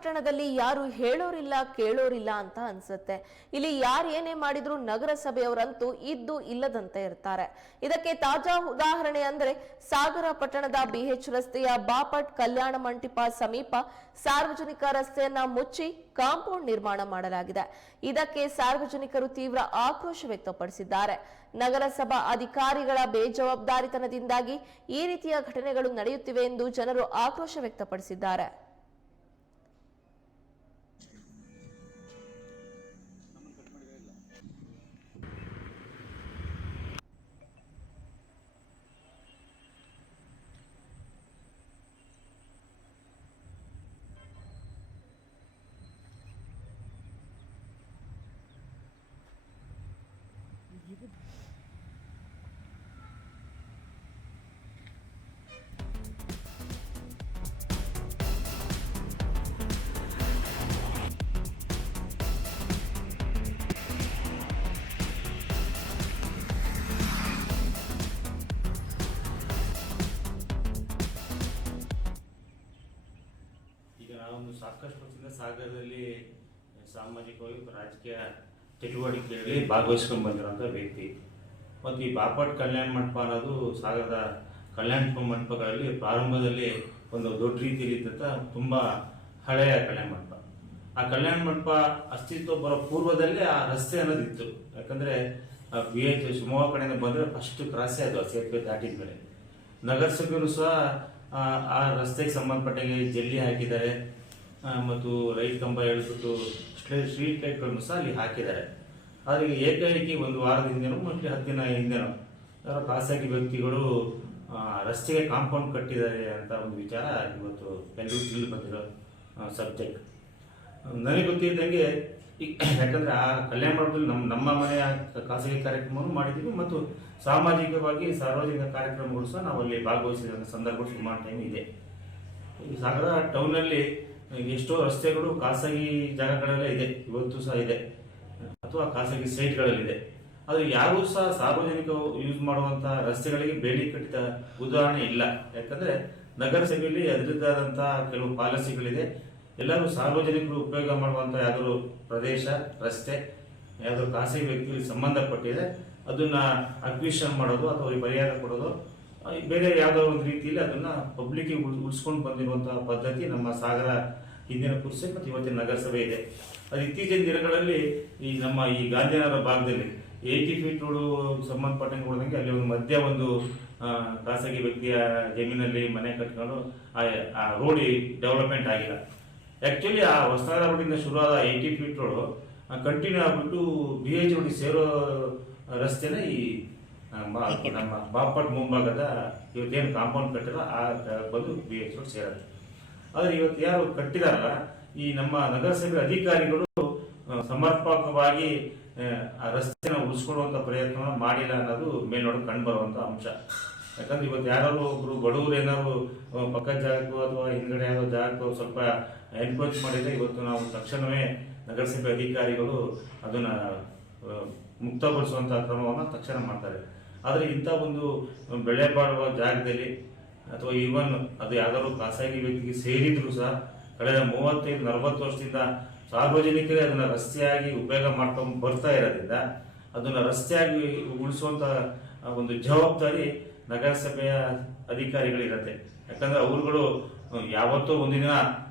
ಪಟ್ಟಣದಲ್ಲಿ ಯಾರು ಹೇಳೋರಿಲ್ಲ, ಕೇಳೋರಿಲ್ಲ ಅಂತ ಅನ್ಸುತ್ತೆ. ಇಲ್ಲಿ ಯಾರು ಏನೇ ಮಾಡಿದ್ರು ನಗರಸಭೆಯವರಂತೂ ಇದ್ದು ಇಲ್ಲದಂತೆ ಇರ್ತಾರೆ. ಇದಕ್ಕೆ ತಾಜಾ ಉದಾಹರಣೆ ಅಂದ್ರೆ ಸಾಗರ ಪಟ್ಟಣದ ಬಿಎಚ್ ರಸ್ತೆಯ ಬಾಪಟ್ ಕಲ್ಯಾಣ ಮಂಟಪ ಸಮೀಪ ಸಾರ್ವಜನಿಕ ರಸ್ತೆಯನ್ನ ಮುಚ್ಚಿ ಕಾಂಪೌಂಡ್ ನಿರ್ಮಾಣ ಮಾಡಲಾಗಿದೆ. ಇದಕ್ಕೆ ಸಾರ್ವಜನಿಕರು ತೀವ್ರ ಆಕ್ರೋಶ ವ್ಯಕ್ತಪಡಿಸಿದ್ದಾರೆ. ನಗರಸಭಾ ಅಧಿಕಾರಿಗಳ ಬೇಜವಾಬ್ದಾರಿತನದಿಂದಾಗಿ ಈ ರೀತಿಯ ಘಟನೆಗಳು ನಡೆಯುತ್ತಿವೆ ಎಂದು ಜನರು ಆಕ್ರೋಶ ವ್ಯಕ್ತಪಡಿಸಿದ್ದಾರೆ. ನಾವೊಂದು ಸಾಕಷ್ಟು ವರ್ಷದಿಂದ ಸಾಗರದಲ್ಲಿ ಸಾಮಾಜಿಕವಾಗಿ ರಾಜಕೀಯ ಚಟುವಟಿಕೆಯಲ್ಲಿ ಭಾಗವಹಿಸ್ಕೊಂಡು ಬಂದಿರೋಂಥ ವ್ಯಕ್ತಿ. ಮತ್ತು ಈ ಬಾಪಟ್ ಕಲ್ಯಾಣ ಮಂಟಪ ಅನ್ನೋದು ಸಾಗರದ ಕಲ್ಯಾಣ ಮಂಟಪಗಳಲ್ಲಿ ಪ್ರಾರಂಭದಲ್ಲಿ ಒಂದು ದೊಡ್ಡ ರೀತಿಯಲ್ಲಿ ಇದ್ದಂಥ ತುಂಬ ಹಳೆಯ ಕಲ್ಯಾಣ ಮಂಟಪ. ಆ ಕಲ್ಯಾಣ ಮಂಟಪ ಅಸ್ತಿತ್ವ ಬರೋ ಪೂರ್ವದಲ್ಲೇ ಆ ರಸ್ತೆ ಅನ್ನೋದು ಇತ್ತು ಯಾಕಂದ್ರೆ ಬಿ ಎಚ್ ಶಿವಮೊಗ್ಗ ಕಡೆಯಿಂದ ಬಂದರೆ ಫಸ್ಟ್ ಕ್ರಾಸೇ ಅದು ಸೇತುವೆ ದಾಟಿದ ಮೇಲೆ ನಗರಸಭೆಯವರು ಸಹ ಆ, ರಸ್ತೆಗೆ ಸಂಬಂಧಪಟ್ಟಂಗೆ ಜಲ್ಲಿ ಹಾಕಿದ್ದಾರೆ. ಮತ್ತು ರೈಟ್ ಕಂಬ ಎಳೆದ್ಬಿಟ್ಟು ಸ್ಟ್ರೀಟ್ ಲೈಟ್ಗಳನ್ನು ಸಹ ಅಲ್ಲಿ ಹಾಕಿದ್ದಾರೆ. ಆದರೆ ಏಕಾಏಕಿ ಒಂದು ವಾರದ ಹಿಂದೆನೋ ಮತ್ತು ಹತ್ತು ದಿನ ಹಿಂದೆನೋ ಖಾಸಗಿ ವ್ಯಕ್ತಿಗಳು ರಸ್ತೆಗೆ ಕಾಂಪೌಂಡ್ ಕಟ್ಟಿದ್ದಾರೆ ಅಂತ ಒಂದು ವಿಚಾರ ಇವತ್ತು ತಿಳಿದು ಬಂದಿರೋ ಸಬ್ಜೆಕ್ಟ್ ನನಗೆ ಗೊತ್ತಿದ್ದಂಗೆ ಯಾಕಂದ್ರೆ ಆ ಕಲ್ಯಾಣ ಮಂಟಪದಲ್ಲಿ ನಮ್ಮ ನಮ್ಮ ಮನೆಯ ಖಾಸಗಿ ಕಾರ್ಯಕ್ರಮವನ್ನು ಮಾಡಿದ್ದೀವಿ ಮತ್ತು ಸಾಮಾಜಿಕವಾಗಿ ಸಾರ್ವಜನಿಕ ಕಾರ್ಯಕ್ರಮಗಳು ಸಹ ನಾವು ಅಲ್ಲಿ ಭಾಗವಹಿಸಿದ ಸಂದರ್ಭ ಸುಮಾರು ಟೈಮ್ ಇದೆ. ಸಾಗರ ಟೌನಲ್ಲಿ ಎಷ್ಟೋ ರಸ್ತೆಗಳು ಖಾಸಗಿ ಜಾಗಗಳೆಲ್ಲ ಇದೆ, ಇವತ್ತು ಸಹ ಇದೆ. ಅಥವಾ ಖಾಸಗಿ ಸೈಟ್ಗಳಲ್ಲಿದೆ ಆದರೆ ಯಾರೂ ಸಹ ಸಾರ್ವಜನಿಕರು ಯೂಸ್ ಮಾಡುವಂತಹ ರಸ್ತೆಗಳಿಗೆ ಬೇಲಿ ಕಟ್ಟಿದ ಉದಾಹರಣೆ ಇಲ್ಲ. ಯಾಕಂದ್ರೆ ನಗರಸಭೆಯಲ್ಲಿ ಅದರದ್ದಾದಂತಹ ಕೆಲವು ಪಾಲಿಸಿಗಳಿದೆ. ಎಲ್ಲರೂ ಸಾರ್ವಜನಿಕರು ಉಪಯೋಗ ಮಾಡುವಂಥ ಯಾವ್ದಾದ್ರು ಪ್ರದೇಶ, ರಸ್ತೆ, ಯಾವ್ದಾದ್ರು ಖಾಸಗಿ ವ್ಯಕ್ತಿಗಳಿಗೆ ಸಂಬಂಧಪಟ್ಟಿದೆ, ಅದನ್ನ ಅಕ್ವಿಷನ್ ಮಾಡೋದು ಅಥವಾ ಪರಿಹಾರ ಕೊಡೋದು ಬೇರೆ ಯಾವುದೋ ಒಂದು ರೀತಿಯಲ್ಲಿ ಅದನ್ನ ಪಬ್ಲಿಕ್ಗೆ ಉಳಿಸ್ಕೊಂಡು ಬಂದಿರುವಂತಹ ಪದ್ಧತಿ ನಮ್ಮ ಸಾಗರ ಹಿಂದಿನ ಪುರುಷ ಮತ್ತು ಇವತ್ತಿನ ನಗರಸಭೆ ಇದೆ. ಅದು ಇತ್ತೀಚಿನ ದಿನಗಳಲ್ಲಿ ಈ ನಮ್ಮ ಈ ಗಾಂಧಿನಗರ ಭಾಗದಲ್ಲಿ ಏಯ್ಟಿ ಫೀಟ್ ರೋಡು ಸಂಬಂಧಪಟ್ಟಂಗೆ ಹೋದಂಗೆ ಅಲ್ಲಿ ಒಂದು ಮಧ್ಯ ಒಂದು ಖಾಸಗಿ ವ್ಯಕ್ತಿಯ ಜಮೀನಲ್ಲಿ ಮನೆ ಕಟ್ಕೊಂಡು ಆ- ರೋಡ್ ಡೆವಲಪ್ಮೆಂಟ್ ಆಗಿಲ್ಲ. ಆಕ್ಚುಲಿ ಆ ಹೊಸನಗರ ರೋಡಿಂದ ಶುರುವಾದ ಏಯ್ಟಿ ಫೀಟ್ ರೋಡು ಕಂಟಿನ್ಯೂ ಆಗ್ಬಿಟ್ಟು ಬಿ ಎಚ್ ರೋಡಿಗೆ ಸೇರೋ ರಸ್ತೆನ ಈ ಬಾ- ನಮ್ಮ ಬಾಪಟ್ ಮುಂಭಾಗದ ಇವತ್ತೇನು ಕಾಂಪೌಂಡ್ ಕಟ್ಟಿರೋ ಆ ಬಂದು ಬಿ ಎಚ್ ರೋಡ್ ಸೇರುತ್ತೆ. ಆದರೆ ಇವತ್ತು ಯಾರು ಕಟ್ಟಿದಾರಲ್ಲ ಈ ನಮ್ಮ ನಗರಸಭೆ ಅಧಿಕಾರಿಗಳು ಸಮರ್ಪಕವಾಗಿ ಆ, ರಸ್ತೆನ ಉಳಿಸ್ಕೊಡುವಂಥ ಪ್ರಯತ್ನವನ್ನು ಮಾಡಿಲ್ಲ ಅನ್ನೋದು ಮೇಲ್ನೋಡಕ್ಕೆ ಕಂಡು ಬರುವಂತ ಅಂಶ. ಯಾಕಂದ್ರೆ ಇವತ್ತು ಯಾರಾದ್ರು ಒಬ್ರು ಬಡವರು ಏನಾದ್ರು ಪಕ್ಕದ ಜಾಗಕ್ಕೂ ಅಥವಾ ಹಿಂದ್ಗಡೆ ಯಾವ ಜಾಗಕ್ಕೂ ಸ್ವಲ್ಪ ಎನ್ಕ್ರೋಚ್ ಮಾಡಿದ್ರೆ ಇವತ್ತು ನಾವು ತಕ್ಷಣವೇ ನಗರಸಭೆ ಅಧಿಕಾರಿಗಳು ಅದನ್ನ ಆ, ಮುಕ್ತಗೊಳಿಸುವಂತ ಕ್ರಮವನ್ನು ತಕ್ಷಣ ಮಾಡ್ತಾರೆ. ಆದರೆ ಇಂಥ ಒಂದು ಬೆಳೆ ಬಾಳುವ ಜಾಗದಲ್ಲಿ ಅಥವಾ ಈವನ್ ಅದು ಯಾವ್ದಾದ್ರು ಖಾಸಗಿ ವ್ಯಕ್ತಿಗೆ ಸೇರಿದ್ರು ಸಹ ಕಳೆದ ಮೂವತ್ತೈದು ನಲವತ್ತು ವರ್ಷದಿಂದ ಸಾರ್ವಜನಿಕರೇ ಅದನ್ನ ರಸ್ತೆಯಾಗಿ ಉಪಯೋಗ ಮಾಡ್ಕೊಂಡು ಬರ್ತಾ ಇರೋದ್ರಿಂದ ಅದನ್ನ ರಸ್ತೆಯಾಗಿ ಉಳಿಸುವಂತ ಒಂದು ಜವಾಬ್ದಾರಿ ನಗರಸಭೆಯ ಅಧಿಕಾರಿಗಳಿರತ್ತೆ. ಯಾಕಂದ್ರೆ ಅವರುಗಳು ಯಾವತ್ತೋ ಒಂದಿನ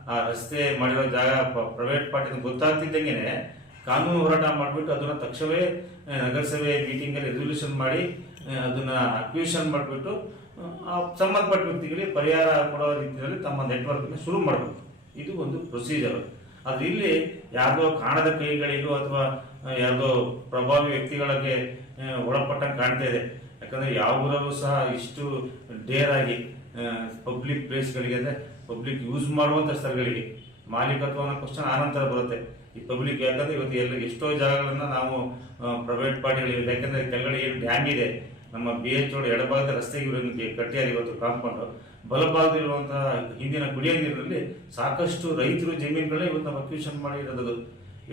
ಆ ರಸ್ತೆ ಮಾಡಿರೋ ಜಾಗ ಪ್ರೈವೇಟ್ ಪಾರ್ಟಿ ಗೊತ್ತಾಗ್ತಿದ್ದಂಗೆನೆ ಕಾನೂನು ಹೋರಾಟ ಮಾಡಿಬಿಟ್ಟು ಅದನ್ನ ತಕ್ಷಣವೇ ನಗರಸಭೆ ಮೀಟಿಂಗ್ ಅಲ್ಲಿ ರೆಸೊಲ್ಯೂಷನ್ ಮಾಡಿ ಅದನ್ನ ಅಕ್ವಿಷನ್ ಮಾಡಿಬಿಟ್ಟು ಸಂಬಂಧಪಟ್ಟ ವ್ಯಕ್ತಿಗಳಿಗೆ ಪರಿಹಾರ ಕೊಡೋ ರೀತಿಯಲ್ಲಿ ತಮ್ಮ ನೆಟ್ವರ್ಕ್ ಶುರು ಮಾಡಬೇಕು. ಇದು ಒಂದು ಪ್ರೊಸೀಜರ್ ಅದು ಇಲ್ಲಿ ಯಾರ್ದೋ ಕಾಣದ ಕೈಗಳಿಗೂ ಅಥವಾ ಯಾರ್ದೋ ಪ್ರಭಾವಿ ವ್ಯಕ್ತಿಗಳಿಗೆ ಒಳಪಟ್ಟಂಗೆ ಕಾಣ್ತಾ ಇದೆ. ಯಾಕಂದ್ರೆ ಯಾವ ಊರಲ್ಲೂ ಸಹ ಇಷ್ಟು ಡೇರ್ ಆಗಿ ಪಬ್ಲಿಕ್ ಪ್ಲೇಸ್ಗಳಿಗೆ ಅಂದ್ರೆ ಪಬ್ಲಿಕ್ ಯೂಸ್ ಮಾಡುವಂತ ಸ್ಥಳಗಳಿಗೆ ಮಾಲೀಕತ್ವ ಅನ್ನೋ ಕ್ವಶನ್ ಆನಂತರ ಬರುತ್ತೆ. ಈ ಪಬ್ಲಿಕ್ ಯಾಕಂದ್ರೆ ಇವತ್ತು ಎಲ್ಲ ಎಷ್ಟೋ ಜಾಗಗಳನ್ನ ನಾವು ಪ್ರೈವೇಟ್ ಪಾರ್ಟಿಗಳಿಗೆ ಯಾಕಂದ್ರೆ ಕೆಳಗಡೆ ಏನು ಡ್ಯಾಮ್ ಇದೆ, ನಮ್ಮ ಬಿ ಎಚ್ ರೋಡ್ ಎಡಭಾಗದ ರಸ್ತೆಗೆ ಇವ್ರಿಗೆ ಕಟ್ಟಿಯಾಗಿ ಇವತ್ತು ಕಾಂಪೌಂಡ್. ಬಲಭಾಗದಲ್ಲಿರುವಂತಹ ಹಿಂದಿನ ಕುಡಿಯ ನೀರಿನಲ್ಲಿ ಸಾಕಷ್ಟು ರೈತರು ಜಮೀನುಗಳೇ ಇವತ್ತು ನಮ್ಮ ಅಕ್ವಿಷನ್ ಮಾಡಿ ಇರೋದು